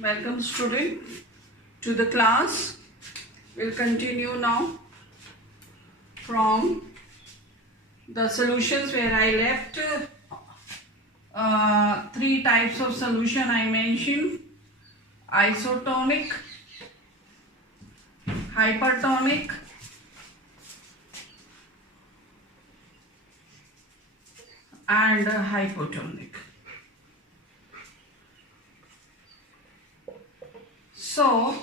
Welcome student to the class. We'll continue now from the solutions where I left. Three types of solution I mentioned: isotonic, hypertonic, and hypotonic. So,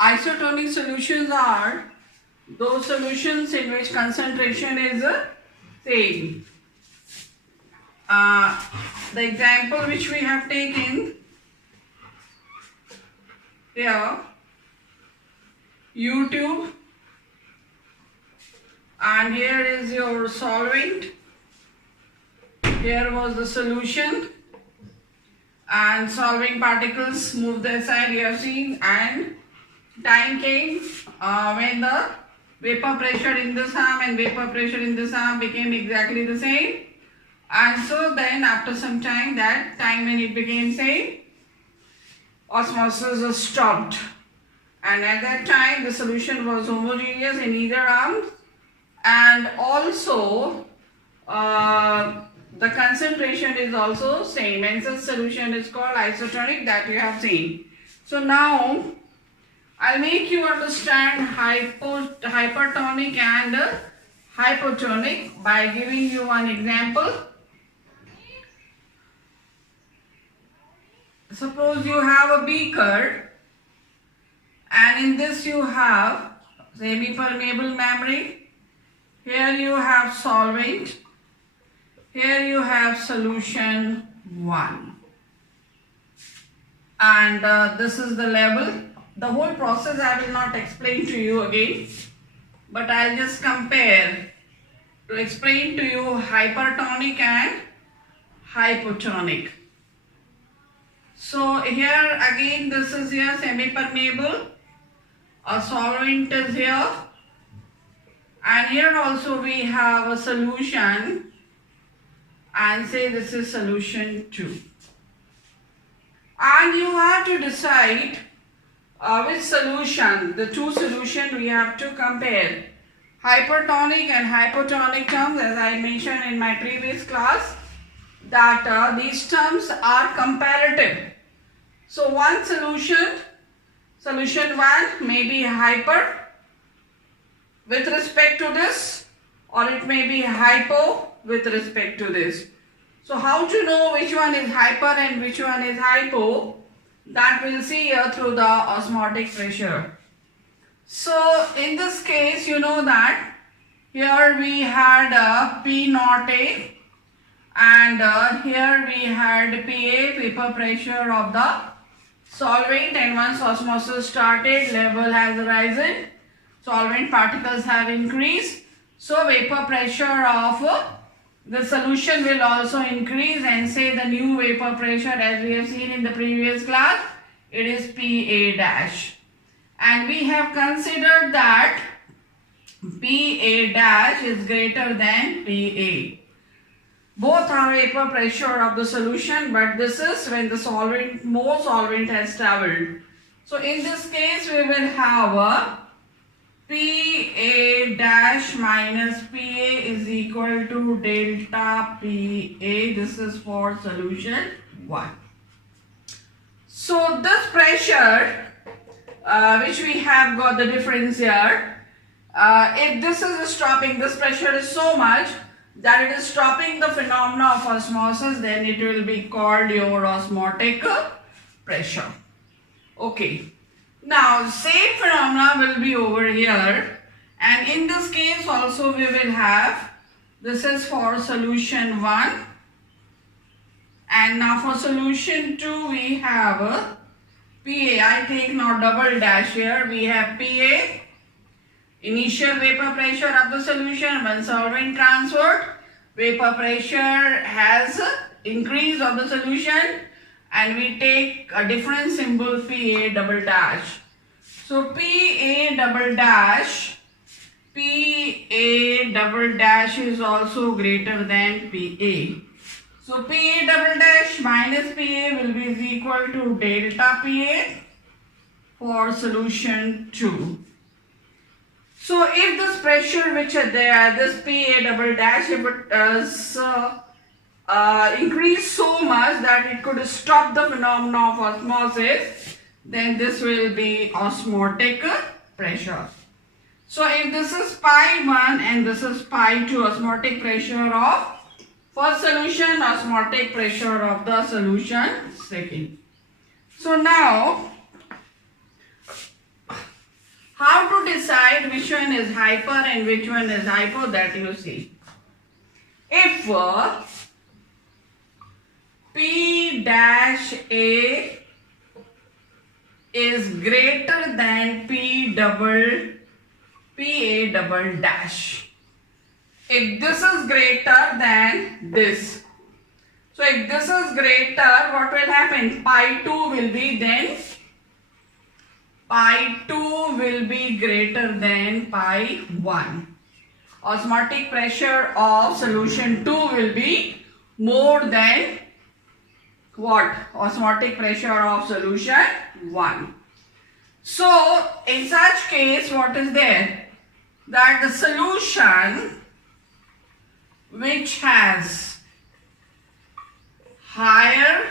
isotonic solutions are those solutions in which concentration is same. The example which we have taken here, U-tube, and here is your solvent. Here was the solution, and solving particles moved aside, you have seen, and time came when the vapor pressure in this arm and vapor pressure in this arm became exactly the same, and so then after some time, that time when it became same, osmosis was stopped, and at that time the solution was homogeneous in either arm, and also the concentration is also same, and such solution is called isotonic that you have seen. So now I'll make you understand hypertonic and hypotonic by giving you one example. Suppose you have a beaker, and in this you have semi-permeable membrane. Here you have solvent. Here you have solution 1, and this is the level. The whole process I will not explain to you again, but I'll just compare to explain to you hypertonic and hypotonic. So here again, this is here semi-permeable, a solvent is here, and here also we have a solution, and say this is solution 2. And you have to decide which solution, the two solutions we have to compare. Hypertonic and hypotonic terms, as I mentioned in my previous class, that these terms are comparative. So one solution 1 may be hyper with respect to this, or it may be hypo with respect to this. So how to know which one is hyper and which one is hypo, that we'll see here through the osmotic pressure. So in this case, you know that here we had P naught A, and here we had PA, vapor pressure of the solvent, and once osmosis started, level has risen, solvent particles have increased, so vapor pressure of the solution will also increase, and say the new vapor pressure, as we have seen in the previous class, it is PA dash. And we have considered that PA dash is greater than PA. Both are vapor pressure of the solution, but this is when the more solvent has traveled. So in this case, we will have a PA dash minus PA is equal to delta PA. This is for solution 1. So this pressure, which we have got the difference here, if this is stopping, this pressure is so much that it is stopping the phenomena of osmosis, then it will be called your osmotic pressure. Okay. Now, same phenomena will be over here, and in this case also we will have, this is for solution 1, and now for solution 2 we have PA. I take now double dash here. We have PA, initial vapor pressure of the solution, when solvent transferred, vapor pressure has increased of the solution, and we take a different symbol PA double dash. So PA double dash is also greater than PA. So Pa double dash minus Pa will be is equal to delta Pa for solution 2. So if this pressure which are there, this Pa double dash, if it is increase so much that it could stop the phenomena of osmosis, then this will be osmotic pressure. So if this is pi 1 and this is pi 2, osmotic pressure of first solution, osmotic pressure of the solution second. So now, how to decide which one is hyper and which one is hypo, that you see. If P dash A is greater than PA double dash. If this is greater than this. So if this is greater, what will happen? Pi 2 will be then, pi 2 will be greater than pi 1. Osmotic pressure of solution 2 will be more than what? Osmotic pressure of solution 1. So in such case, what is there? That the solution which has higher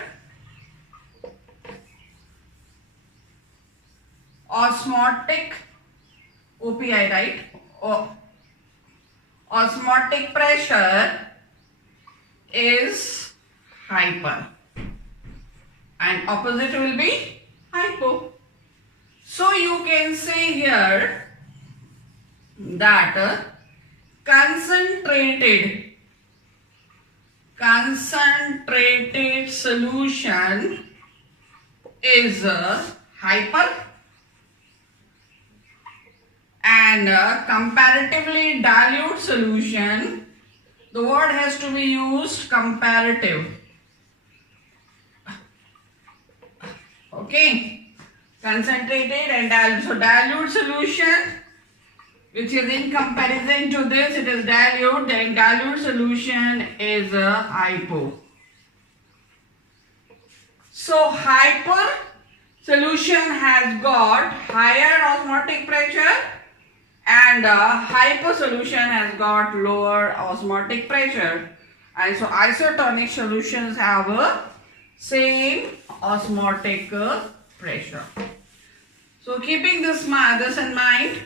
osmotic OPI, right? Osmotic pressure is hyper and opposite will be hypo. So you can say here that concentrated solution is hyper and comparatively dilute solution, the word has to be used comparative. Okay, concentrated and dilute. So dilute solution, which is in comparison to this, it is dilute, then dilute solution is a hypo. So hyper solution has got higher osmotic pressure and hypo solution has got lower osmotic pressure, and so isotonic solutions have a same osmotic pressure. So keeping this in mind,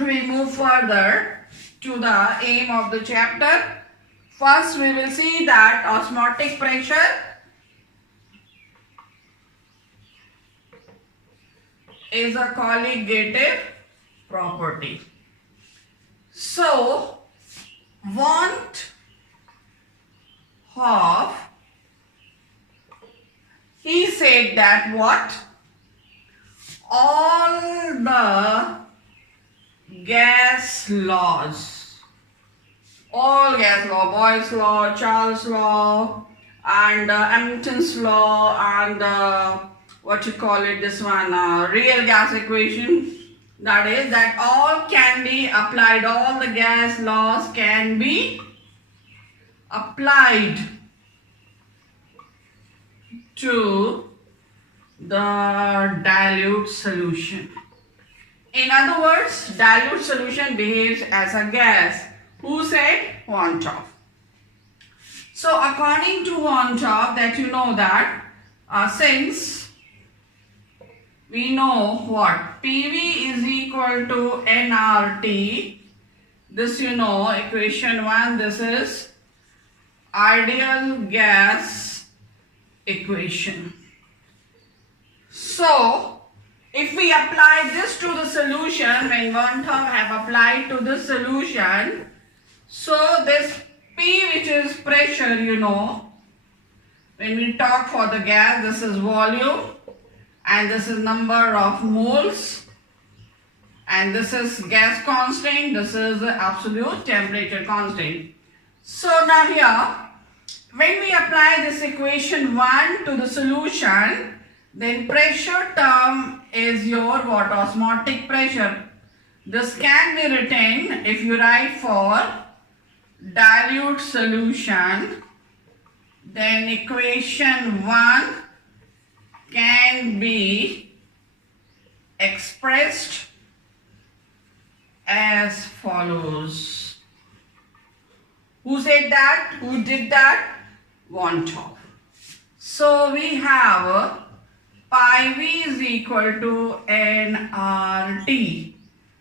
we move further to the aim of the chapter. First we will see that osmotic pressure is a colligative property. So Van 't Hoff, he said that what? All the gas laws, Boyle's law, Charles' law, and Hamilton's law, and real gas equation, that is, that all can be applied, all the gas laws can be applied to the dilute solution. In other words, dilute solution behaves as a gas. Who said? Van 't Hoff. So according to Van 't Hoff, that you know that since we know what? PV is equal to nRT. This you know, equation 1, this is ideal gas equation. So if we apply this to the solution, when Van 't Hoff have applied to this solution, so this P, which is pressure, you know, when we talk for the gas, this is volume and this is number of moles, and this is gas constant, this is absolute temperature constant. So now here, when we apply this equation 1 to the solution, then pressure term is your what? Osmotic pressure. This can be written, if you write for dilute solution, then equation 1 can be expressed as follows. Who said that? Who did that? Von Top. So we have pi v is equal to nRT.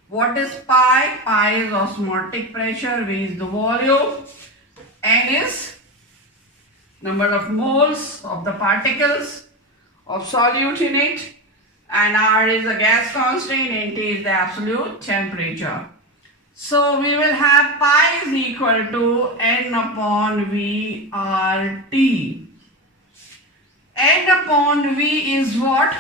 What is pi? Pi is osmotic pressure, V is the volume, N is number of moles of the particles of solute in it, and R is the gas constant and T is the absolute temperature. So we will have pi is equal to N upon V RT. N upon V is what?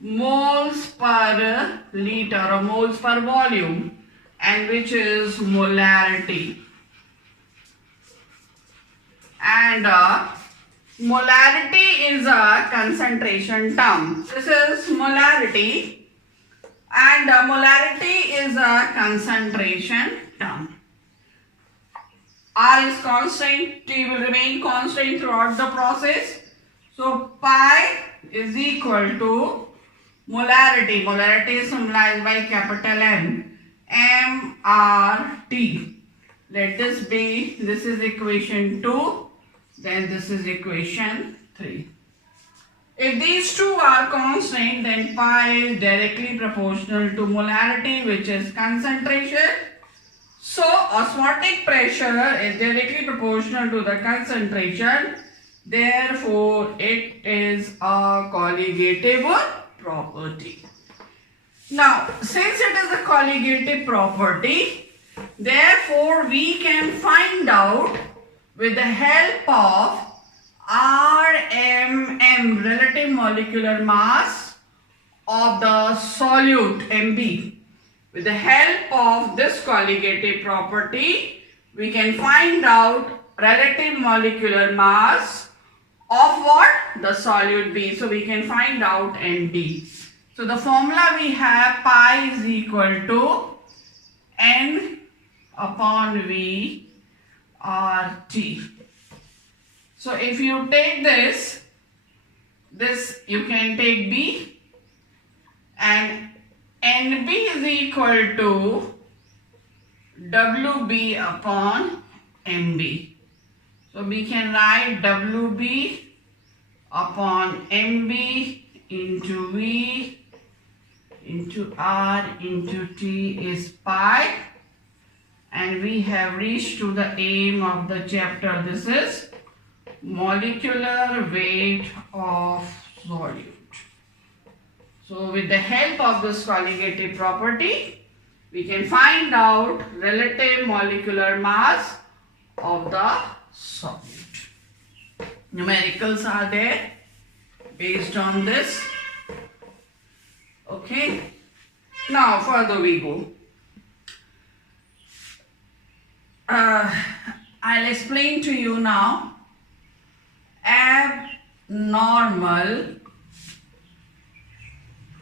Moles per liter or moles per volume, and which is molarity. And molarity is a concentration term. This is molarity, and molarity is a concentration term. R is constant, T will remain constant throughout the process. So pi is equal to molarity. Molarity is symbolized by capital M, MRT. Let this be, this is equation 2, then this is equation 3. If these two are constant, then pi is directly proportional to molarity, which is concentration. So osmotic pressure is directly proportional to the concentration. Therefore, it is a colligative property. Now, since it is a colligative property, therefore we can find out with the help of RMM, relative molecular mass of the solute, MB. With the help of this colligative property, we can find out relative molecular mass of what? The solute B. So we can find out NB. So the formula we have, pi is equal to N upon V RT. So if you take this you can take B, and NB is equal to WB upon MB. So we can write WB upon MB into V into R into T is pi, and we have reached to the aim of the chapter. This is molecular weight of solute. So with the help of this colligative property, we can find out relative molecular mass of the solute. Numericals are there based on this. Okay. Now further we go. I'll explain to you now abnormal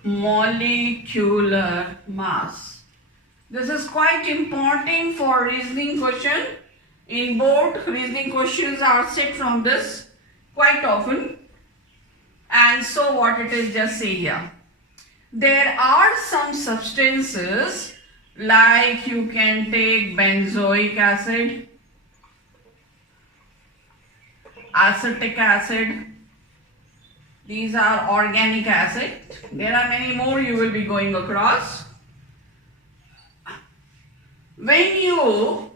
molecular mass. This is quite important for reasoning question. In board, reasoning questions are set from this quite often. And so what it is, just say here. There are some substances like you can take benzoic acid, acetic acid. These are organic acid. There are many more you will be going across. When you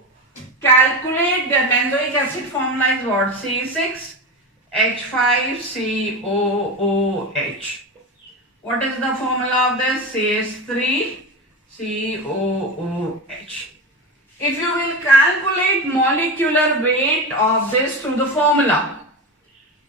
calculate the benzoic acid formula is what? C6H5COOH. What is the formula of this? CH3COOH. If you will calculate molecular weight of this through the formula,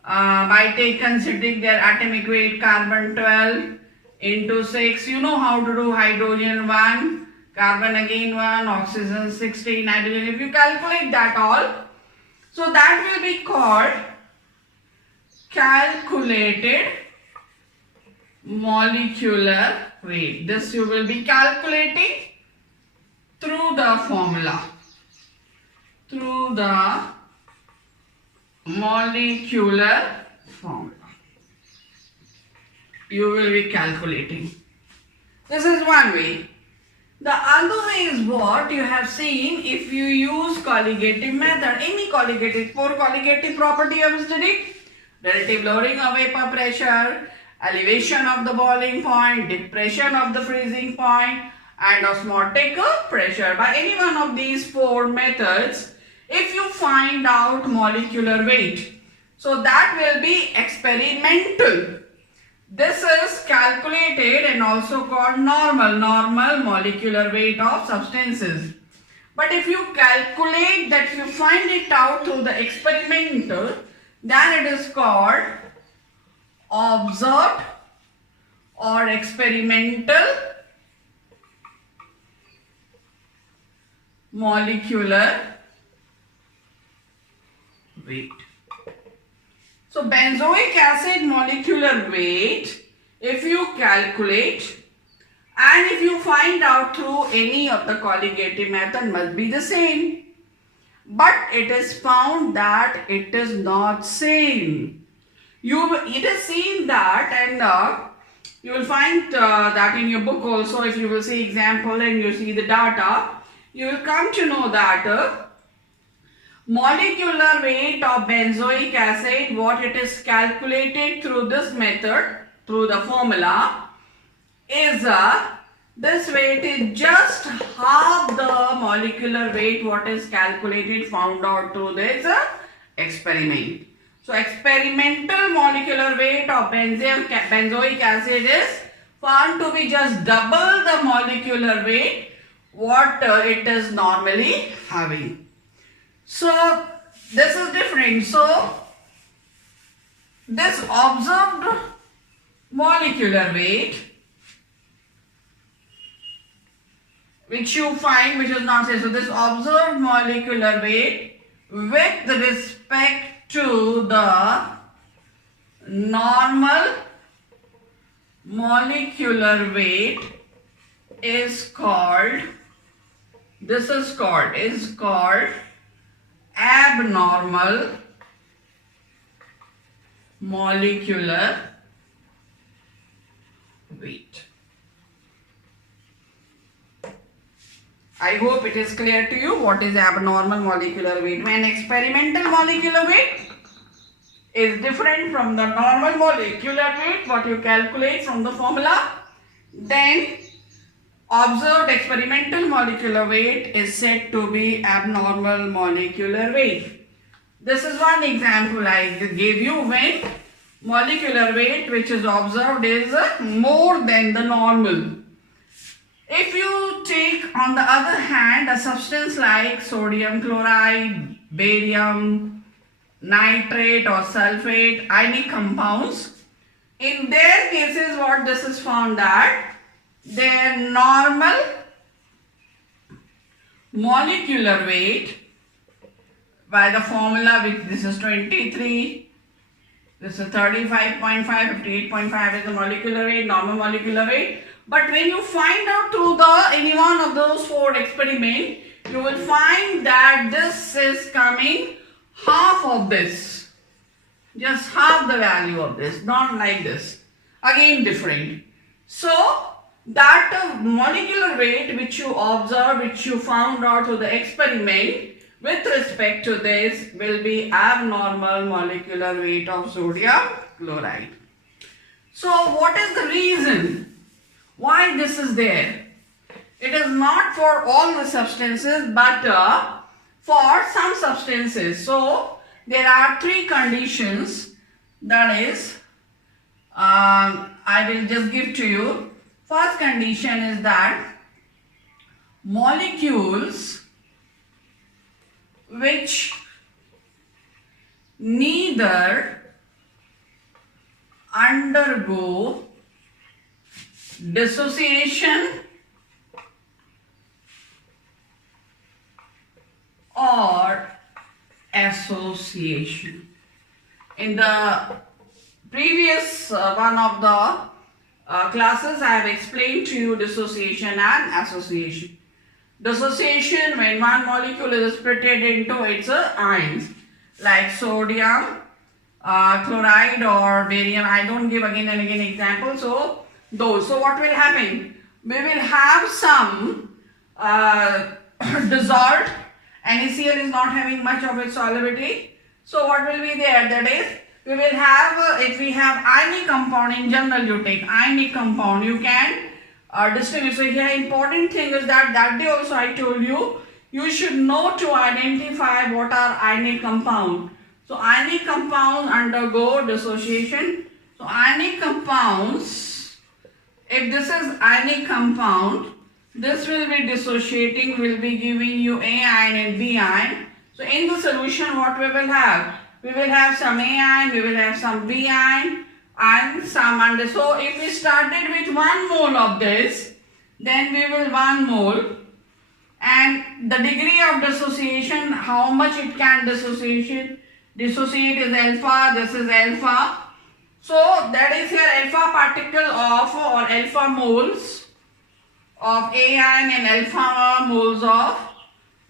by considering their atomic weight, carbon 12 into 6, you know how to do hydrogen 1, carbon again 1, oxygen 16, nitrogen. If you calculate that all, so that will be called calculated molecular weight. This you will be calculating through the formula. through the molecular formula. You will be calculating. This is one way. The other way is what you have seen if you use colligative method. Any colligative, four colligative property you have studied. Relative lowering of vapor pressure, elevation of the boiling point, depression of the freezing point, and osmotic pressure. By any one of these four methods, if you find out molecular weight, so that will be experimental. This is calculated and also called normal molecular weight of substances. But if you calculate that, you find it out through the experimental, then it is called observed or experimental molecular weight. So benzoic acid molecular weight, if you calculate and if you find out through any of the colligative method, must be the same. But it is found that it is not same. It is seen that, and you will find that in your book also. If you will see example and you see the data, you will come to know that molecular weight of benzoic acid, what it is calculated through this method, through the formula, is this weight is just half the molecular weight what is calculated, found out through this experiment. So experimental molecular weight of benzoic acid is found to be just double the molecular weight what it is normally having. So this is different. So this observed molecular weight which you find, which is not said. So this observed molecular weight with respect to the normal molecular weight is called, this is called abnormal molecular weight. I hope it is clear to you what is abnormal molecular weight. When experimental molecular weight is different from the normal molecular weight what you calculate from the formula, then observed experimental molecular weight is said to be abnormal molecular weight. This is one example I gave you when molecular weight which is observed is more than the normal. If you take on the other hand a substance like sodium chloride, barium, nitrate or sulfate, ionic compounds, in their cases what this is found that their normal molecular weight by the formula, which this is 23, this is 35.5, 58.5 is the molecular weight, normal molecular weight. But when you find out through any one of those four experiments, you will find that this is coming half of this, just half the value of this, not like this, again different. So that molecular weight which you observe, which you found out through the experiment with respect to this will be abnormal molecular weight of sodium chloride. So what is the reason why this is there? It is not for all the substances but for some substances. So there are three conditions, that is I will just give to you. First condition is that molecules which neither undergo dissociation or association. In the previous one of the classes I have explained to you dissociation and association. dissociation when one molecule is split into its ions, like sodium, chloride or barium. I don't give again and again examples. So those. So what will happen? We will have some dissolved. NaCl is not having much of its solubility. So what will be there? That is, we will have, if we have ionic compound, in general you take ionic compound, you can distinguish. So here important thing is that day also I told you, you should know to identify what are ionic compound. So ionic compounds undergo dissociation. So ionic compounds, if this is ionic compound, this will be dissociating, will be giving you A ion and B ion. So in the solution what we will have? We will have some A ion, we will have some B ion and some under. So if we started with 1 mole of this, then we will 1 mole, and the degree of dissociation, how much it can dissociate is alpha, this is alpha. So that is here alpha particle of or alpha moles of A ion and alpha moles of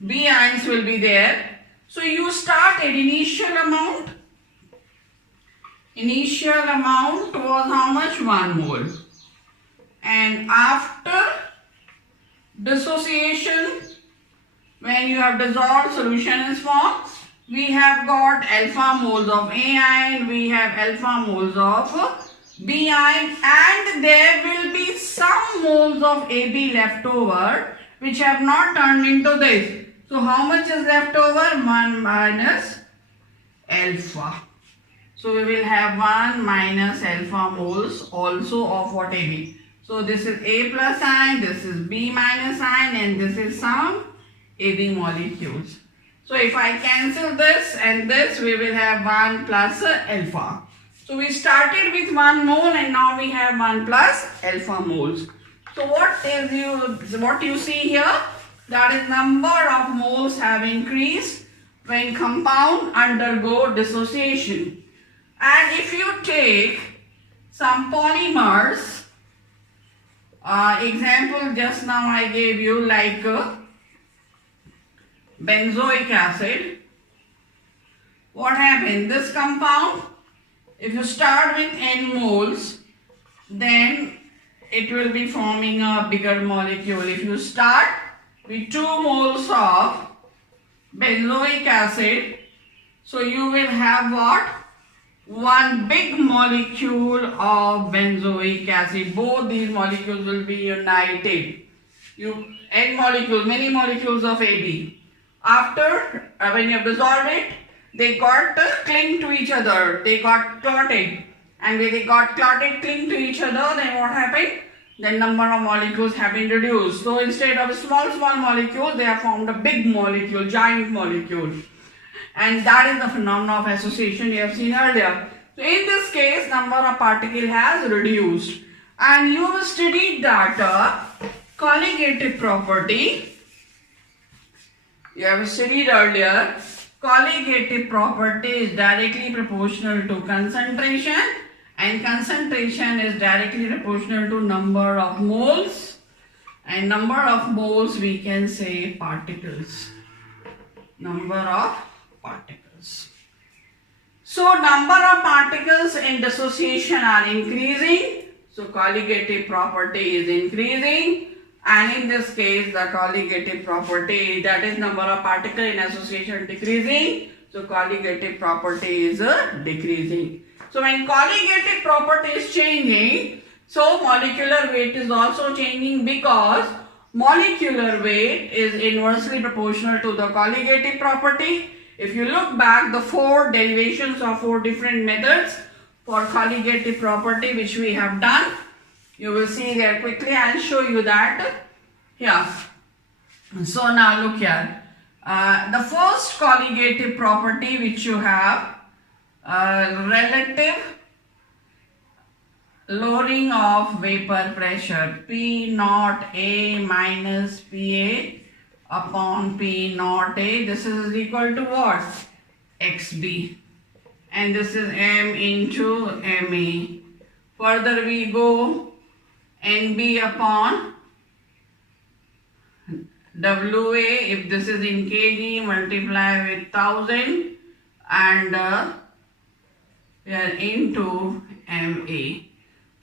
B ions will be there. So you start at initial amount. Initial amount was how much? 1 mole. And after dissociation, when you have dissolved, solution is formed, we have got alpha moles of A ion, we have alpha moles of B ion, and there will be some moles of AB left over which have not turned into this. So how much is left over? 1 minus alpha. So we will have 1 minus alpha moles also of what? AB. So this is A plus ion, this is B minus ion, and this is some AB molecules. So if I cancel this and this, we will have 1 plus alpha. So we started with 1 mole and now we have 1 plus alpha moles. So what you see here, that is number of moles have increased when compound undergo dissociation. And if you take some polymers, example just now I gave you, like benzoic acid, what happened? This compound, if you start with n moles, then it will be forming a bigger molecule. If you start with 2 moles of benzoic acid, so you will have what? 1 big molecule of benzoic acid. Both these molecules will be united. N molecules, many molecules of AB. After, when you have dissolved it, they got cling to each other. They got clotted. And when they got clotted, cling to each other, then what happened? The number of molecules have been reduced. So instead of a small molecule, they have formed a big molecule, giant molecule. And that is the phenomenon of association we have seen earlier. So in this case, number of particles has reduced. And you have studied that colligative property. You have studied earlier, colligative property is directly proportional to concentration, and concentration is directly proportional to number of moles, and number of moles we can say particles. Number of particles. So number of particles in dissociation are increasing, so colligative property is increasing. And in this case, the colligative property, that is number of particles in association, decreasing. So colligative property is decreasing. So when colligative property is changing, so molecular weight is also changing, because molecular weight is inversely proportional to the colligative property. If you look back, the 4 derivations of 4 different methods for colligative property which we have done, you will see there quickly. I will show you that here. So now look here. The first colligative property which you have, relative lowering of vapor pressure, P naught A minus PA upon P naught A. This is equal to what? XB. And this is M into MA. Further we go, NB upon WA, if this is in kg, multiply with 1000 and into MA.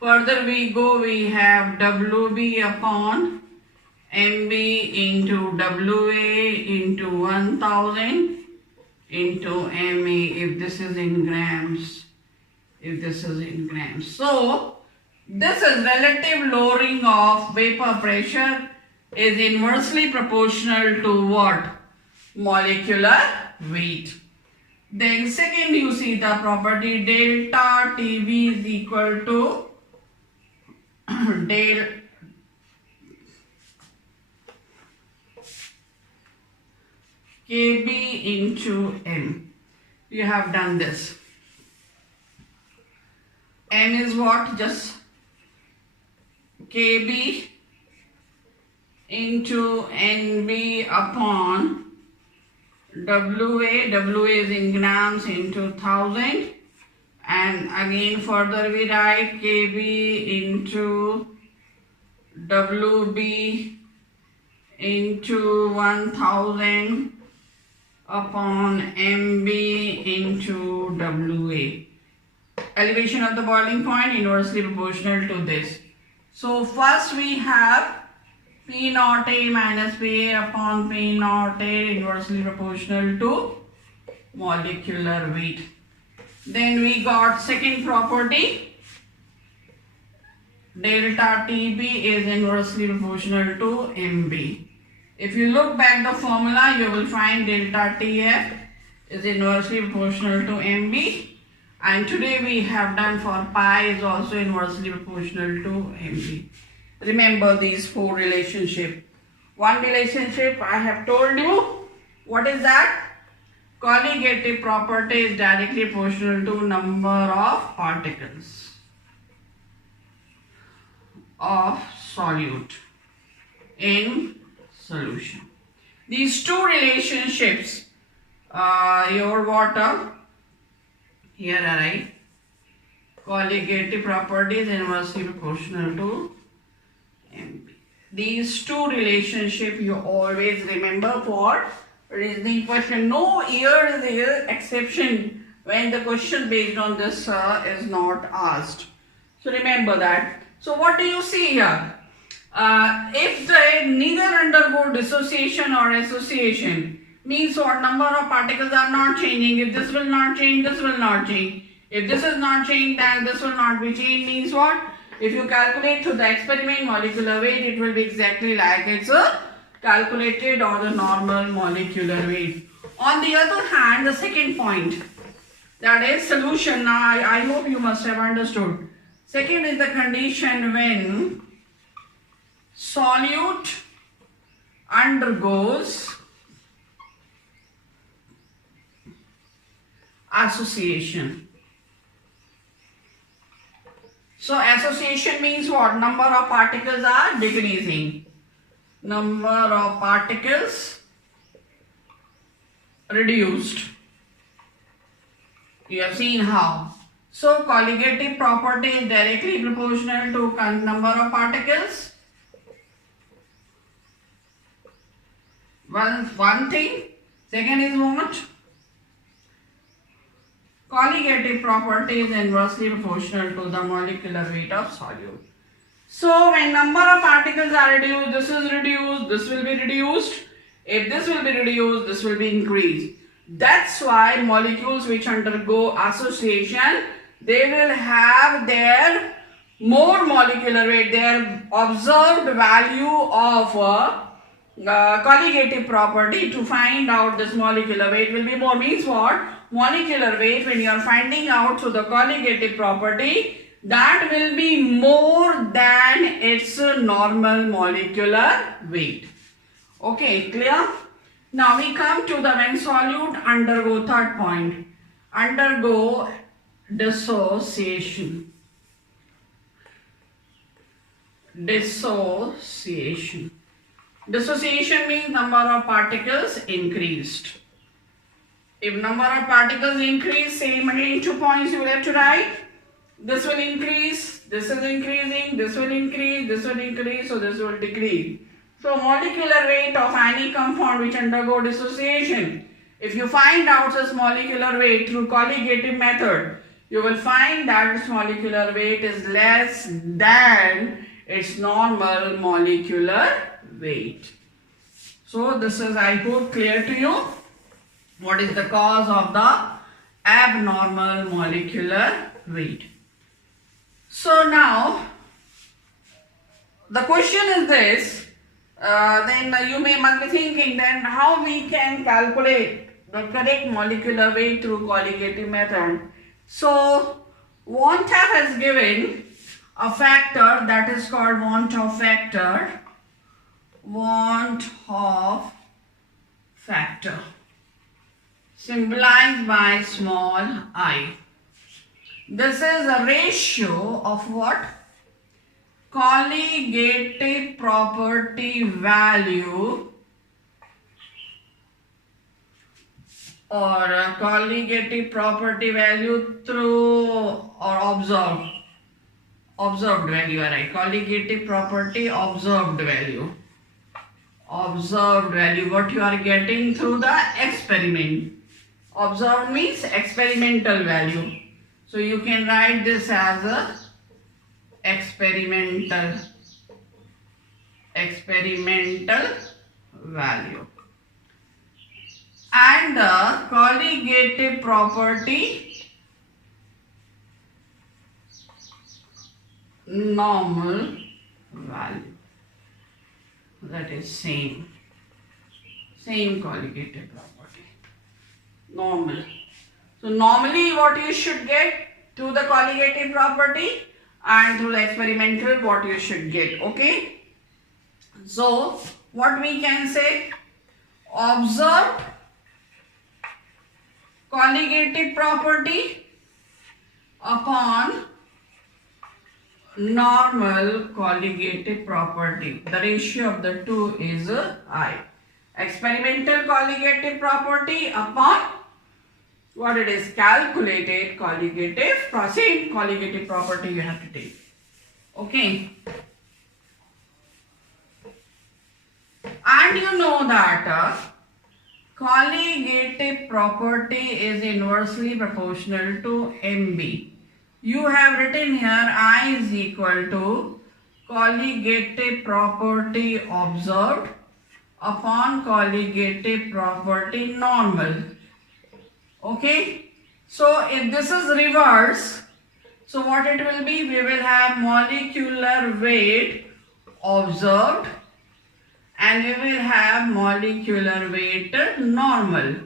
Further we go, we have WB upon MB into WA into 1000 into MA if this is in grams. So this is relative lowering of vapor pressure is inversely proportional to what? Molecular weight. Then second you see the property delta TB is equal to del KB into M. You have done this. M is what? Just KB into NB upon WA. WA is in grams into 1000. And again further we write KB into WB into 1000 upon MB into WA. Elevation of the boiling point inversely proportional to this. So first we have P naught A minus PA upon P naught A inversely proportional to molecular weight. Then we got second property, delta TB is inversely proportional to MB. If you look back the formula, you will find delta TF is inversely proportional to MB. And today we have done for pi is also inversely proportional to MB. Remember these four relationships. One relationship I have told you. What is that? Colligative property is directly proportional to number of particles of solute in solution. These two relationships, your water, here I write, colligative property is inversely proportional to MB. These two relationships you always remember for reasoning question. No year is here exception when the question based on this is not asked. So remember that. So what do you see here? If they neither undergo dissociation or association, means what? Number of particles are not changing. If this will not change, this will not change. If this is not changed, then this will not be changed. Means what? If you calculate through the experiment molecular weight, it will be exactly like it's a calculated or the normal molecular weight. On the other hand, the second point, that is solution. Now I hope you must have understood. Second is the condition when solute undergoes association. So association means what? Number of particles are decreasing. Number of particles reduced. You have seen how. So colligative property is directly proportional to number of particles. Well, one thing. Second is what? Colligative property is inversely proportional to the molecular weight of solute. So when number of particles are reduced, this is reduced, this will be reduced. If this will be reduced, this will be increased. That's why molecules which undergo association, they will have their more molecular weight, their observed value of colligative property to find out this molecular weight will be more. Means what? Molecular weight, when you are finding out through the colligative property, that will be more than its normal molecular weight. Okay, clear? Now we come to the when solute undergo, third point, undergo dissociation. Dissociation. Dissociation means number of particles increased. If number of particles increase, same again 2 points you will have to write. This will increase, this is increasing, this will increase, this will increase, so this will decrease. So molecular weight of any compound which undergo dissociation. If you find out its molecular weight through colligative method, you will find that its molecular weight is less than its normal molecular weight. So this is, I hope, clear to you. What is the cause of the abnormal molecular weight? So now the question is this, then you must be thinking, then how we can calculate the correct molecular weight through colligative method. So want of has given a factor that is called want of factor, symbolized by small I. This is a ratio of what? Colligative property value or colligative property value through or observed value, right? Colligative property observed value, what you are getting through the experiment. Observed means experimental value. So you can write this as a experimental value, and the colligative property normal value, that is same colligative property, normal. So normally what you should get through the colligative property, and through the experimental what you should get. Okay, so what we can say, observed colligative property upon normal colligative property, the ratio of the two is I. Experimental colligative property upon what it is, calculated colligative, same colligative property you have to take. Okay, and you know that colligative property is inversely proportional to MB. You have written here I is equal to colligative property observed upon colligative property normal. Okay, so if this is reverse, so what it will be, we will have molecular weight observed and we will have molecular weight normal.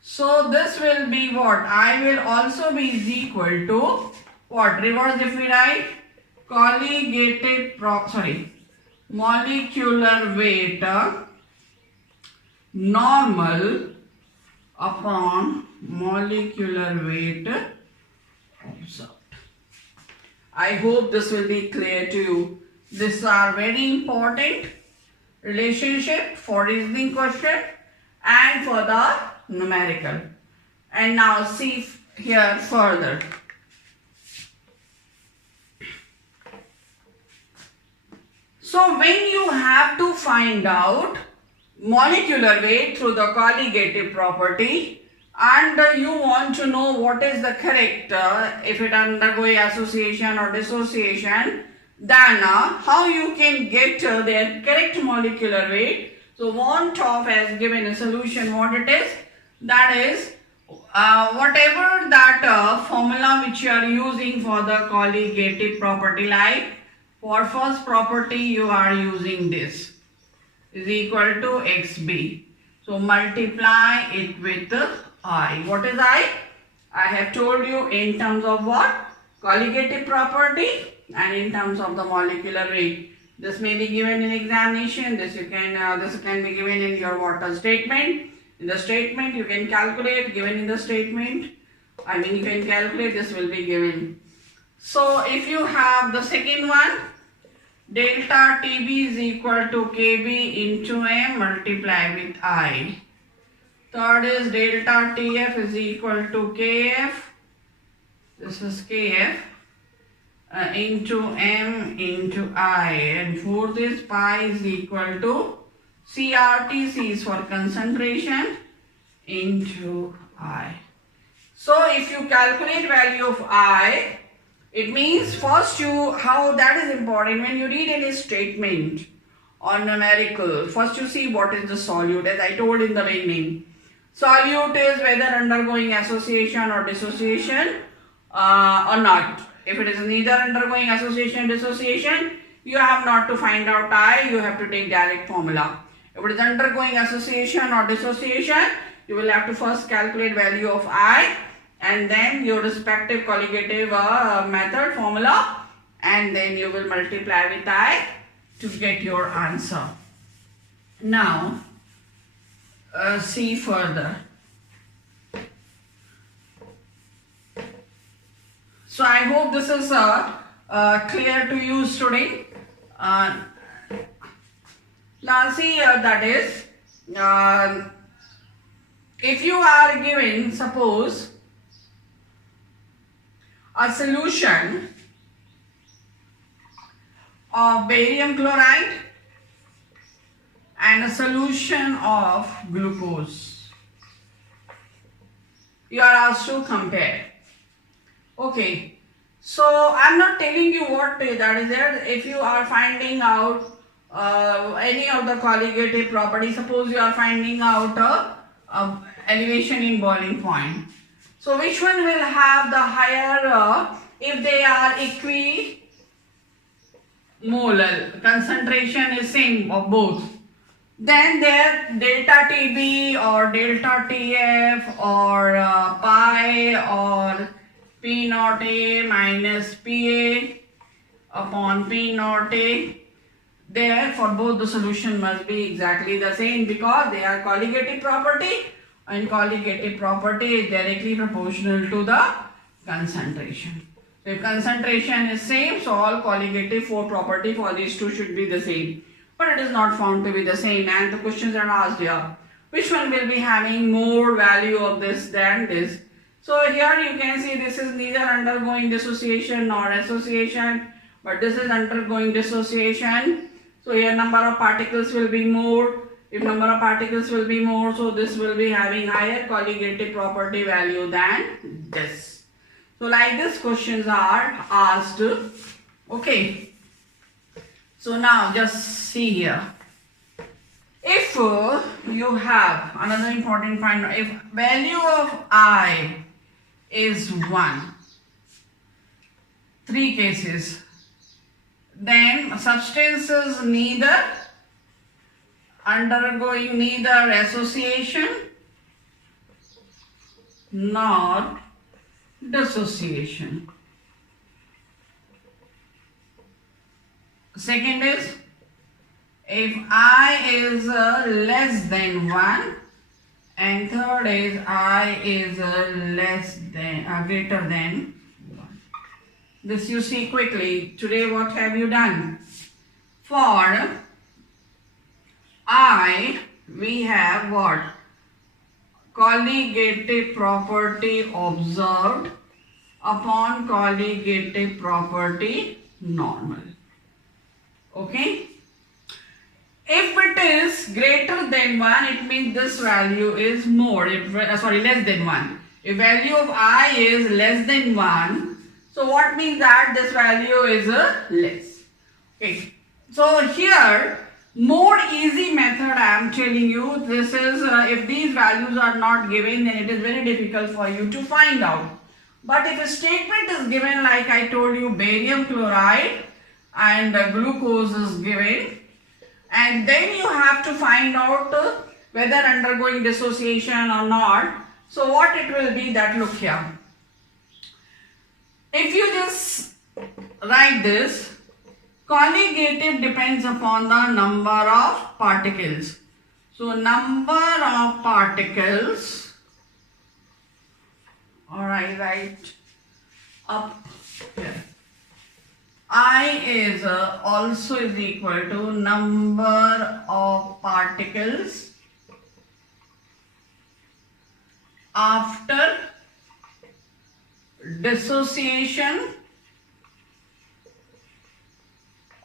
So this will be what? I will also be is equal to what? Reverse if we write molecular weight normal upon molecular weight observed. I hope this will be clear to you. These are very important relationship for reasoning question and for the numerical. And now see here further. So when you have to find out molecular weight through the colligative property and you want to know what is the correct if it undergoing association or dissociation, then how you can get their correct molecular weight. So want of has given a solution what it is, that is whatever that formula which you are using for the colligative property, like for first property you are using this is equal to XB. So multiply it with I. What is I? I have told you in terms of what? Colligative property and in terms of the molecular weight. This may be given in examination. This can be given in your water statement. In the statement you can calculate, given in the statement. You can calculate, this will be given. So if you have the second one, delta TB is equal to KB into M multiply with I. Third is delta TF is equal to KF. This is KF into m into I, and for this pi is equal to CRT, C is for concentration, into I. So if you calculate value of I, it means first how that is important when you read any statement or numerical, first you see what is the solute, as I told in the beginning. Solute is whether undergoing association or dissociation or not. If it is neither undergoing association dissociation, you have not to find out I, you have to take direct formula. If it is undergoing association or dissociation, you will have to first calculate value of I and then your respective colligative method formula, and then you will multiply with I to get your answer. Now see further. So I hope this is clear to you, student. Now see, that is if you are given, suppose, a solution of barium chloride and a solution of glucose, you are asked to compare. Okay, so I am not telling you what that is there. If you are finding out any of the colligative properties, suppose you are finding out elevation in boiling point. So which one will have the higher, if they are equimolar, concentration is same of both, then their delta TB or delta TF or pi or P naught A minus PA upon P naught A, there for both the solution must be exactly the same, because they are colligative property, and colligative property is directly proportional to the concentration. So if concentration is same, so all colligative property for these two should be the same. But it is not found to be the same, and the questions are asked here. Which one will be having more value of this than this? So here you can see this is neither undergoing dissociation nor association, but this is undergoing dissociation. So here number of particles will be more. If number of particles will be more, so this will be having higher colligative property value than this. So like this questions are asked. Okay. So now just see here. If you have another important point, if value of I is 1, 3 cases, then substances neither undergoing neither association nor dissociation. Second is, if I is less than 1, and third is I is greater than 1. This you see quickly. Today what have you done? For I, we have what? Colligative property observed upon colligative property normal. Okay? If it is greater than 1, it means this value is more. Less than 1. If value of I is less than 1, so what means that this value is less. Okay. So here, more easy method I am telling you. This is if these values are not given, then it is very difficult for you to find out. But if a statement is given, like I told you, barium chloride and glucose is given, and then you have to find out whether undergoing dissociation or not. So what it will be, that look here. If you just write this, colligative depends upon the number of particles. So number of particles, alright, right up here. I is also is equal to number of particles after dissociation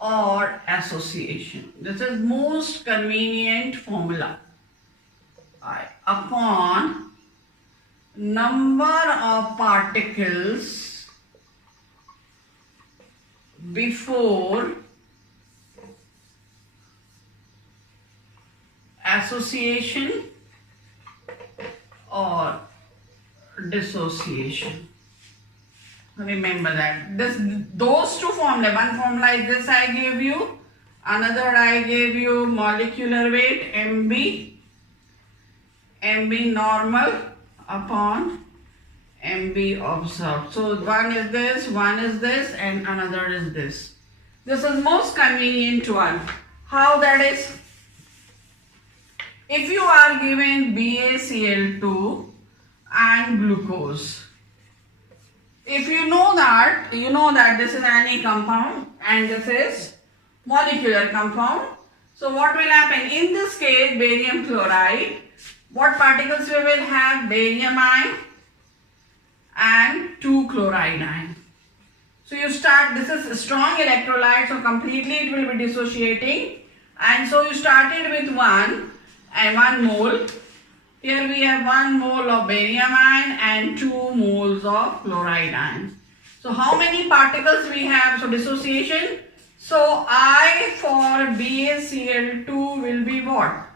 or association. This is most convenient formula. I upon number of particles before association or dissociation. Remember that. Those two formula, one formula is this I gave you, another I gave you molecular weight MB normal upon MB observed. So one is this and another is this. This is most convenient one. How that is? If you are given BaCl2 and glucose, if you know that this is any compound and this is molecular compound. So what will happen? In this case, barium chloride, what particles we will have? Barium ion and 2 chloride ion. So you start, this is a strong electrolyte, so completely it will be dissociating. And so you started with 1 mole. Here we have 1 mole of barium ion and 2 moles of chloride ion. So how many particles we have? So dissociation. So I for BaCl2 will be what?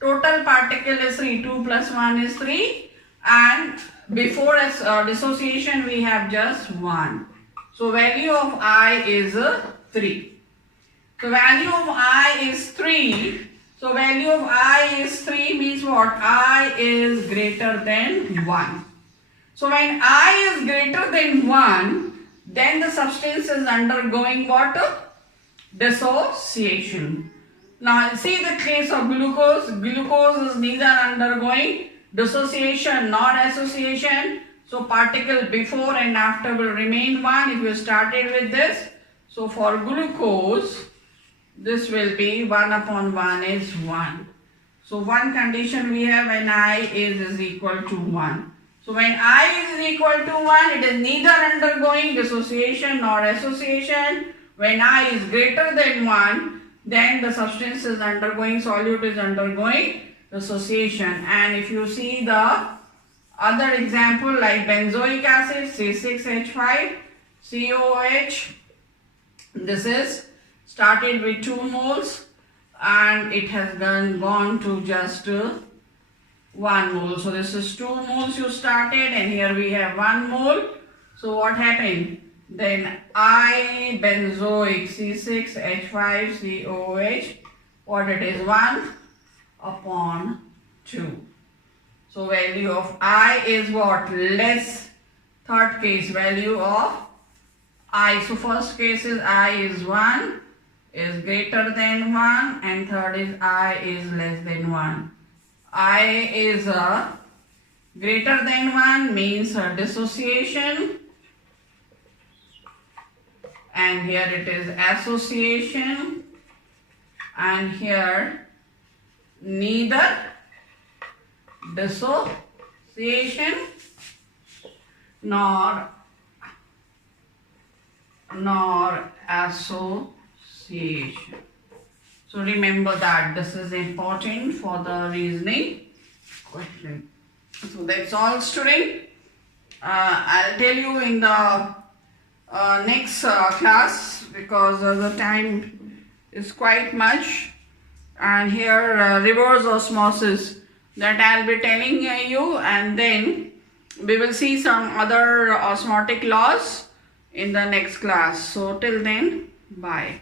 Total particle is 3. 2 plus 1 is 3. And before dissociation we have just 1. So value of I is 3. So value of I is 3. So value of I is 3 means what? I is greater than 1. So when I is greater than 1, then the substance is undergoing what? Dissociation. Now see the case of glucose. Glucose is neither undergoing dissociation nor association. So particle before and after will remain 1 if you started with this. So for glucose, this will be 1 upon 1 is 1. So one condition we have when I is equal to 1. So when I is equal to 1, it is neither undergoing dissociation nor association. When I is greater than 1, then the substance is undergoing, solute is undergoing dissociation. And if you see the other example like benzoic acid, C6H5COOH, this is started with 2 moles and it has gone to just 1 mole. So this is 2 moles you started and here we have 1 mole. So what happened? Then I benzoic C6H5COOH, what it is? 1 upon 2. So value of I is what? Less. Third case, value of I. So first case is I is 1 is greater than 1 and third is I is less than 1. I is greater than 1 means dissociation and here it is association and here neither dissociation nor association. So remember that this is important for the reasoning question. So that's all, student. I'll tell you in the next class because the time is quite much, and here reverse osmosis that I'll be telling you, and then we will see some other osmotic laws in the next class. So till then, bye.